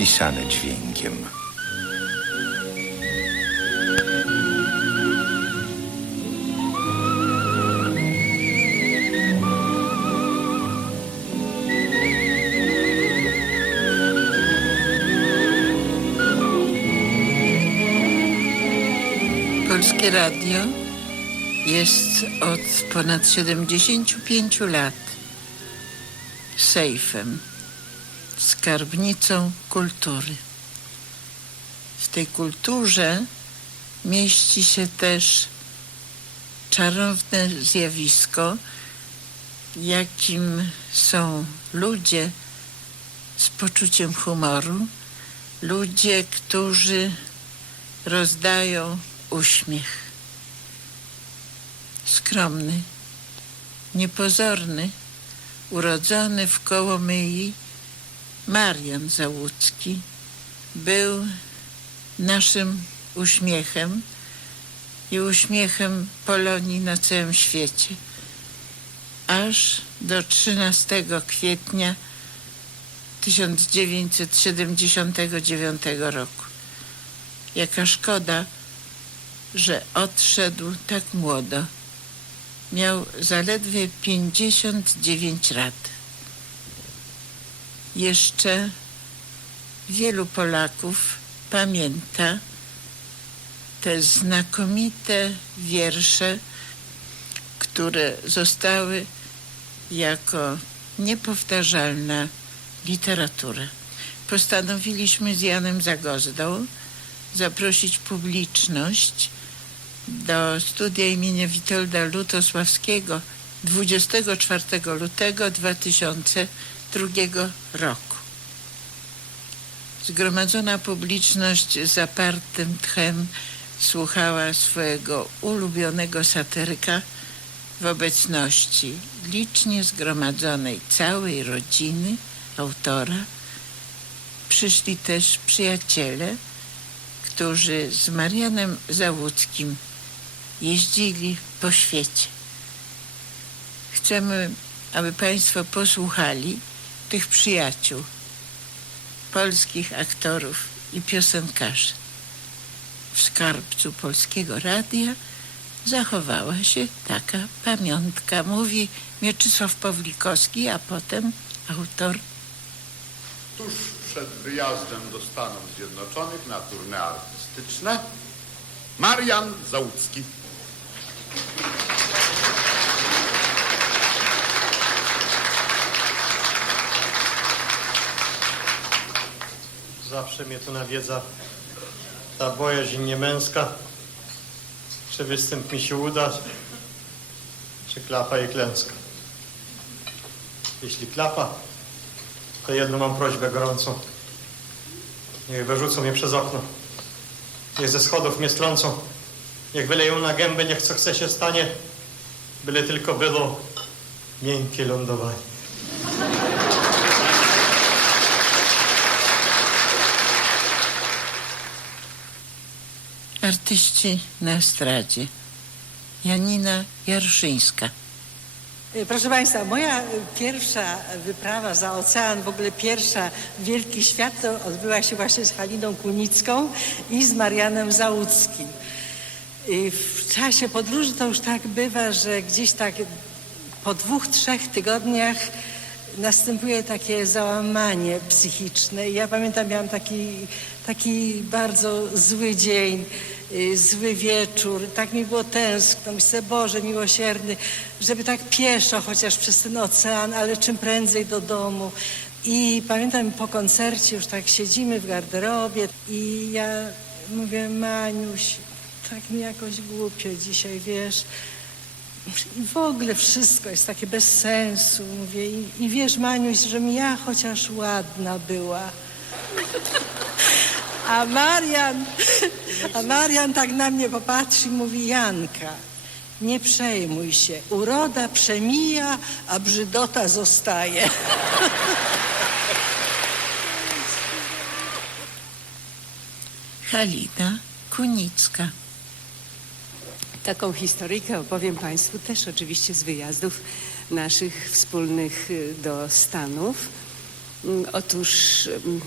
spisane dźwiękiem. Polskie Radio jest od ponad 75 lat sejfem, skarbnicą kultury. W tej kulturze mieści się też czarowne zjawisko, jakim są ludzie z poczuciem humoru, ludzie, którzy rozdają uśmiech. Skromny, niepozorny, urodzony w Kołomyi, Marian Załucki był naszym uśmiechem i uśmiechem Polonii na całym świecie. Aż do 13 kwietnia 1979 roku. Jaka szkoda, że odszedł tak młodo. Miał zaledwie 59 lat. Jeszcze wielu Polaków pamięta te znakomite wiersze, które zostały jako niepowtarzalna literatura. Postanowiliśmy z Janem Zagozdą zaprosić publiczność do studia imienia Witolda Lutosławskiego 24 lutego 2002 roku. Zgromadzona publiczność zapartym tchem słuchała swojego ulubionego satyryka w obecności licznie zgromadzonej całej rodziny autora. Przyszli też przyjaciele, którzy z Marianem Załuckim jeździli po świecie. Chcemy, aby Państwo posłuchali tych przyjaciół, polskich aktorów i piosenkarzy. W skarbcu Polskiego Radia zachowała się taka pamiątka, mówi Mieczysław Pawlikowski, a potem autor Tuż przed wyjazdem do Stanów Zjednoczonych na tournée artystyczne Marian Załucki. Zawsze mnie tu nawiedza ta bojaźń niemęska. Czy występ mi się uda, czy klapa i klęska. Jeśli klapa, to jedną mam prośbę gorącą. Niech wyrzucą mnie przez okno. Niech ze schodów mnie strącą. Niech wyleją na gębę, niech co chce się stanie. Byle tylko było miękkie lądowanie. Artyści na estradzie. Janina Jarszyńska. Y, Proszę Państwa, moja pierwsza wyprawa za ocean, w ogóle pierwsza w wielki świat, to odbyła się właśnie z Haliną Kunicką i z Marianem Załuckim. I w czasie podróży to już tak bywa, że gdzieś tak po dwóch, trzech tygodniach następuje takie załamanie psychiczne. Ja pamiętam, miałam taki, taki bardzo zły dzień, zły wieczór. Tak mi było tęskno. Myślę, Boże miłosierny, żeby tak pieszo chociaż przez ten ocean, ale czym prędzej do domu. I pamiętam po koncercie już tak siedzimy w garderobie i ja mówię, Maniuś, tak mi jakoś głupio dzisiaj, wiesz. W ogóle wszystko jest takie bez sensu, mówię. I, i wiesz, Maniuś, żebym ja chociaż ładna była. A Marian, a Marian tak na mnie popatrzy i mówi, Janka, nie przejmuj się, uroda przemija, a brzydota zostaje. Halina Kunicka. Taką historyjkę opowiem Państwu też oczywiście z wyjazdów naszych wspólnych y, do Stanów. Mm, Otóż mm,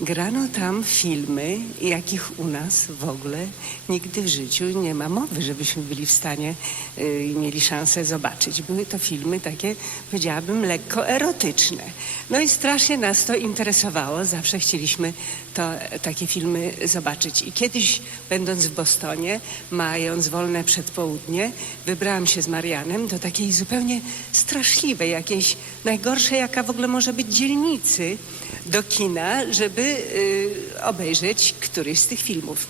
grano tam filmy, jakich u nas w ogóle nigdy w życiu nie ma mowy, żebyśmy byli w stanie y, i mieli szansę zobaczyć. Były to filmy takie, powiedziałabym, lekko erotyczne. No i strasznie nas to interesowało. Zawsze chcieliśmy to, takie filmy zobaczyć. I kiedyś, będąc w Bostonie, mając wolne przedpołudnie, wybrałam się z Marianem do takiej zupełnie straszliwej, jakiejś najgorszej, jaka w ogóle może być dzielnicy, do kina, żeby y, obejrzeć któryś z tych filmów.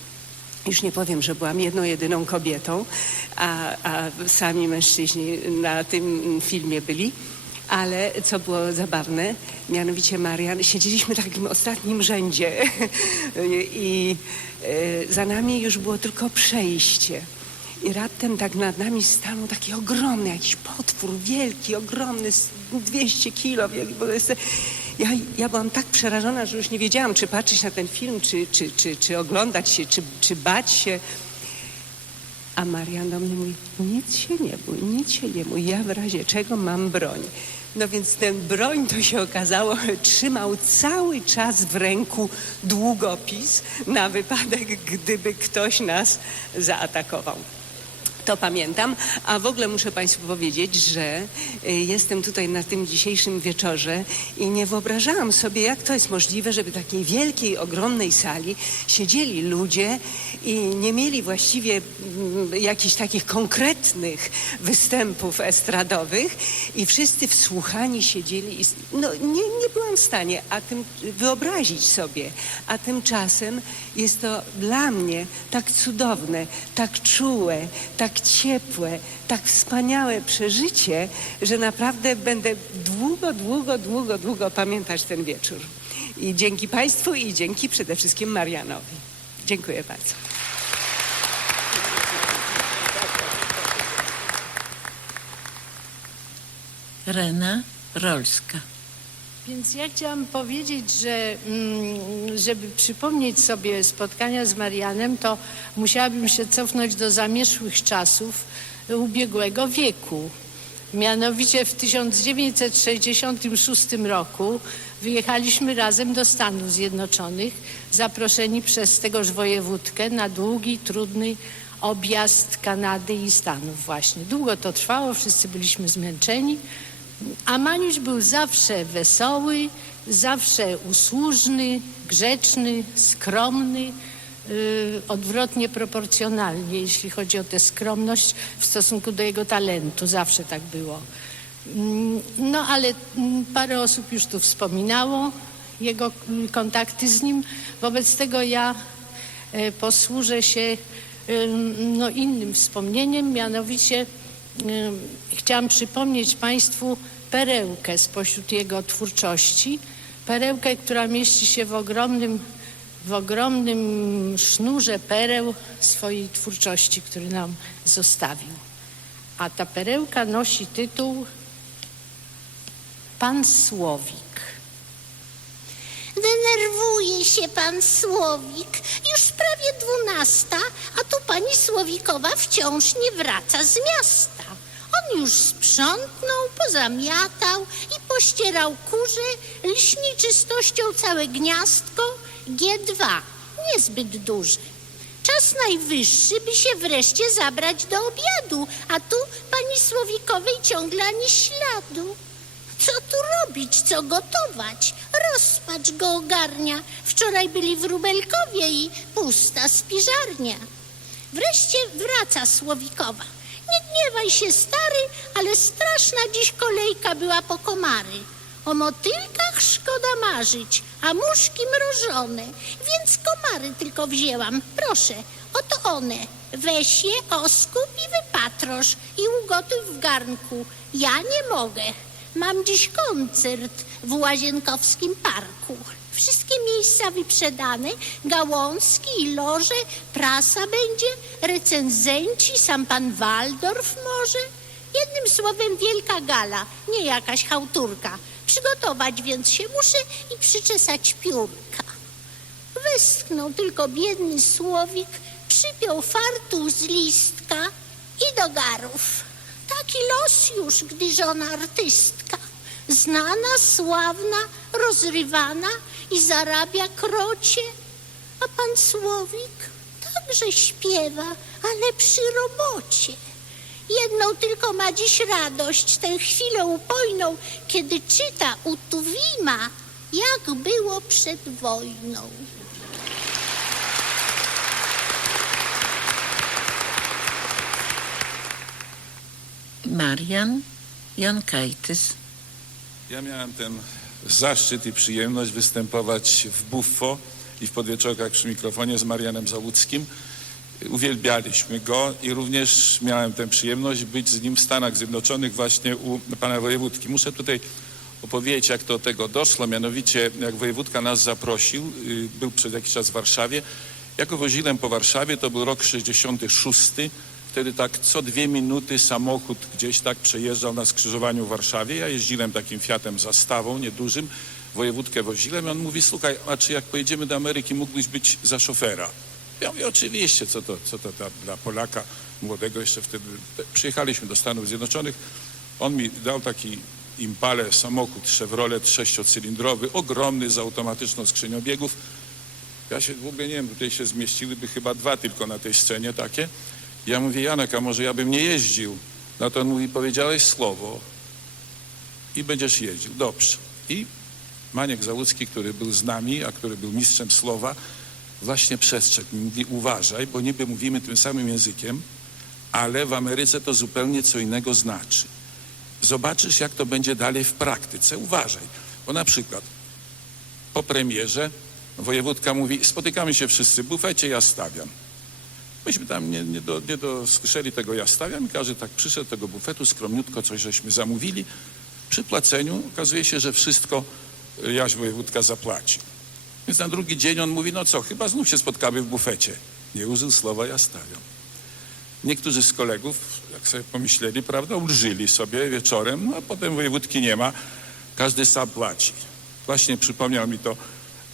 Już nie powiem, że byłam jedną, jedyną kobietą, a, a sami mężczyźni na tym filmie byli. Ale co było zabawne, mianowicie Marian, siedzieliśmy w takim ostatnim rzędzie i e, za nami już było tylko przejście. I raptem tak nad nami stanął taki ogromny, jakiś potwór, wielki, ogromny, z 200 kilo. wielki, ja, ja byłam tak przerażona, że już nie wiedziałam, czy patrzeć na ten film, czy, czy, czy, czy oglądać się, czy, czy bać się. A Marian do mnie mówi, nic się nie bój, nic się nie bój, ja w razie czego mam broń. No więc ten broń to się okazało, trzymał cały czas w ręku długopis na wypadek, gdyby ktoś nas zaatakował. To pamiętam, a w ogóle muszę Państwu powiedzieć, że y, jestem tutaj na tym dzisiejszym wieczorze i nie wyobrażałam sobie, jak to jest możliwe, żeby w takiej wielkiej, ogromnej sali siedzieli ludzie i nie mieli właściwie mm, jakichś takich konkretnych występów estradowych i wszyscy wsłuchani siedzieli i no, nie, nie byłam w stanie a tym wyobrazić sobie, a tymczasem jest to dla mnie tak cudowne, tak czułe, tak ciepłe, tak wspaniałe przeżycie, że naprawdę będę długo, długo, długo, długo pamiętać ten wieczór. I dzięki Państwu i dzięki przede wszystkim Marianowi. Dziękuję bardzo. Rena Rolska. Więc ja chciałam powiedzieć, że mm, żeby przypomnieć sobie spotkania z Marianem, to musiałabym się cofnąć do zamierzchłych czasów ubiegłego wieku. Mianowicie w 1966 roku wyjechaliśmy razem do Stanów Zjednoczonych, zaproszeni przez tegoż wojewódkę na długi, trudny objazd Kanady i Stanów właśnie. Długo to trwało, wszyscy byliśmy zmęczeni, a Maniuś był zawsze wesoły, zawsze usłużny, grzeczny, skromny, yy, odwrotnie proporcjonalnie, jeśli chodzi o tę skromność w stosunku do jego talentu. Zawsze tak było. Mm, No ale mm, parę osób już tu wspominało jego mm, kontakty z nim. Wobec tego ja e, posłużę się ym, no, innym wspomnieniem, mianowicie chciałam przypomnieć Państwu perełkę spośród jego twórczości. Perełkę, która mieści się w ogromnym, w ogromnym sznurze pereł swojej twórczości, który nam zostawił. A ta perełka nosi tytuł Pan Słowik. Denerwuje się pan Słowik. Już prawie dwunasta, a tu pani Słowikowa wciąż nie wraca z miasta. On już sprzątnął, pozamiatał i pościerał kurze lśniczystością całe gniazdko G2. Niezbyt duże. Czas najwyższy, by się wreszcie zabrać do obiadu, a tu pani Słowikowej ciągle ani śladu. Co tu robić, co gotować? Rozpacz go ogarnia. Wczoraj byli w Rubelkowie i pusta spiżarnia. Wreszcie wraca Słowikowa. Nie gniewaj się, stary, ale straszna dziś kolejka była po komary. O motylkach szkoda marzyć, a muszki mrożone, więc komary tylko wzięłam. Proszę, oto one. Weź je, oskup i wypatrosz i ugotuj w garnku. Ja nie mogę. Mam dziś koncert w Łazienkowskim Parku. Wszystkie miejsca wyprzedane, gałązki i loże, prasa będzie, recenzenci, sam pan Waldorf może. Jednym słowem wielka gala, nie jakaś chałturka. Przygotować więc się muszę i przyczesać piórka. Westchnął tylko biedny słowik, przypiął fartuch z listka i do garów. Taki los już, gdy żona artystka. Znana, sławna, rozrywana i zarabia krocie, a pan Słowik także śpiewa, ale przy robocie. Jedną tylko ma dziś radość, tę chwilę upojną, kiedy czyta u Tuwima, jak było przed wojną. Marian Jonkajtys. Ja miałem ten zaszczyt i przyjemność występować w Buffo i w Podwieczorkach przy mikrofonie z Marianem Załuckim. Uwielbialiśmy go i również miałem tę przyjemność być z nim w Stanach Zjednoczonych właśnie u pana wojewódki. Muszę tutaj opowiedzieć, jak do tego doszło. Mianowicie, jak wojewódka nas zaprosił, y, był przez jakiś czas w Warszawie. Jako woziłem po Warszawie, to był rok 66. Wtedy tak co dwie minuty samochód gdzieś tak przejeżdżał na skrzyżowaniu w Warszawie. Ja jeździłem takim Fiatem Zastawą, niedużym. Wojewódkę woziłem i on mówi, słuchaj, a czy jak pojedziemy do Ameryki, mógłbyś być za szofera? Ja mówię, oczywiście, co to, co to dla Polaka młodego jeszcze wtedy. Przyjechaliśmy do Stanów Zjednoczonych. On mi dał taki Impale samochód Chevrolet sześciocylindrowy, ogromny, z automatyczną skrzynią biegów. Ja się w ogóle nie wiem, tutaj się zmieściłyby chyba dwa tylko na tej scenie takie. Ja mówię, Janek, a może ja bym nie jeździł? No to on mówi, powiedziałeś słowo i będziesz jeździł. Dobrze. I Maniek Załucki, który był z nami, a który był mistrzem słowa, właśnie przestrzegł. Mówi, uważaj, bo niby mówimy tym samym językiem, ale w Ameryce to zupełnie co innego znaczy. Zobaczysz, jak to będzie dalej w praktyce. Uważaj. Bo na przykład po premierze wojewódka mówi, spotykamy się wszyscy w bufecie, ja stawiam. Myśmy tam nie, nie, do, nie dosłyszeli tego ja stawiam i każdy tak przyszedł tego bufetu, skromniutko coś żeśmy zamówili. Przy płaceniu okazuje się, że wszystko y, Jaś wojewódka zapłaci. Więc na drugi dzień on mówi, no co, chyba znów się spotkamy w bufecie. Nie użył słowa ja stawiam. Niektórzy z kolegów, jak sobie pomyśleli, prawda, ulżyli sobie wieczorem, no a potem wojewódki nie ma, każdy sam płaci. Właśnie przypomniał mi to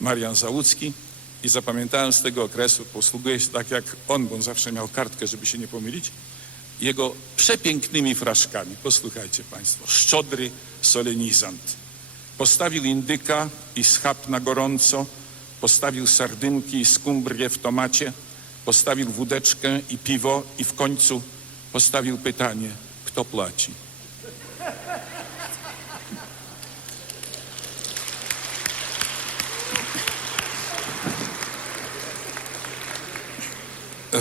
Marian Załucki i zapamiętałem z tego okresu, posługuję się tak jak on, bo on zawsze miał kartkę, żeby się nie pomylić, jego przepięknymi fraszkami. Posłuchajcie Państwo. Szczodry solenizant. Postawił indyka i schab na gorąco, postawił sardynki i skumbrię w tomacie, postawił wódeczkę i piwo i w końcu postawił pytanie, kto płaci.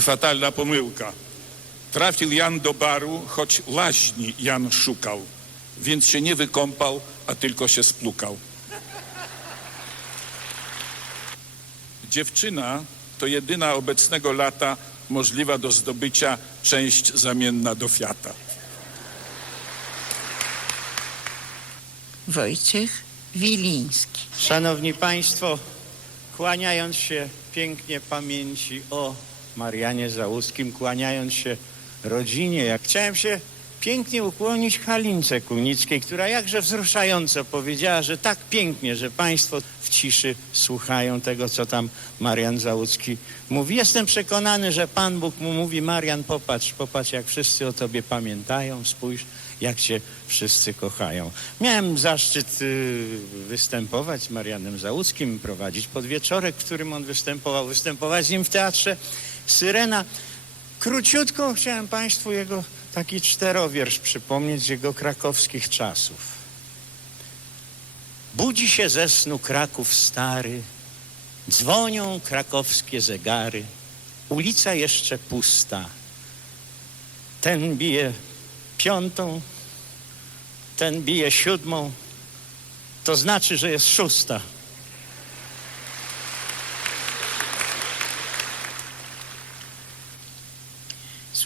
Fatalna pomyłka. Trafił Jan do baru, choć laźni Jan szukał, więc się nie wykąpał, a tylko się splukał. Dziewczyna to jedyna obecnego lata możliwa do zdobycia część zamienna do Fiata. Wojciech Wiliński. Szanowni Państwo, kłaniając się pięknie pamięci o Marianie Załuskim, kłaniając się rodzinie, jak chciałem się pięknie ukłonić Halince Kunickiej, która jakże wzruszająco powiedziała, że tak pięknie, że Państwo w ciszy słuchają tego, co tam Marian Załucki mówi. Jestem przekonany, że Pan Bóg mu mówi, Marian, popatrz, popatrz, jak wszyscy o Tobie pamiętają, spójrz, jak Cię wszyscy kochają. Miałem zaszczyt y, występować z Marianem Załuckim, prowadzić podwieczorek, w którym on występował, występować z nim w teatrze Syrena. Króciutko chciałem Państwu jego taki czterowiersz przypomnieć z jego krakowskich czasów. Budzi się ze snu Kraków stary, dzwonią krakowskie zegary, ulica jeszcze pusta. Ten bije piątą, ten bije siódmą, to znaczy, że jest szósta.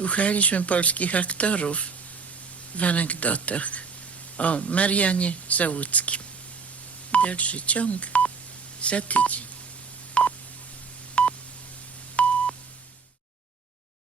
Słuchaliśmy polskich aktorów w anegdotach o Marianie Załuckim. Dalszy ciąg za tydzień.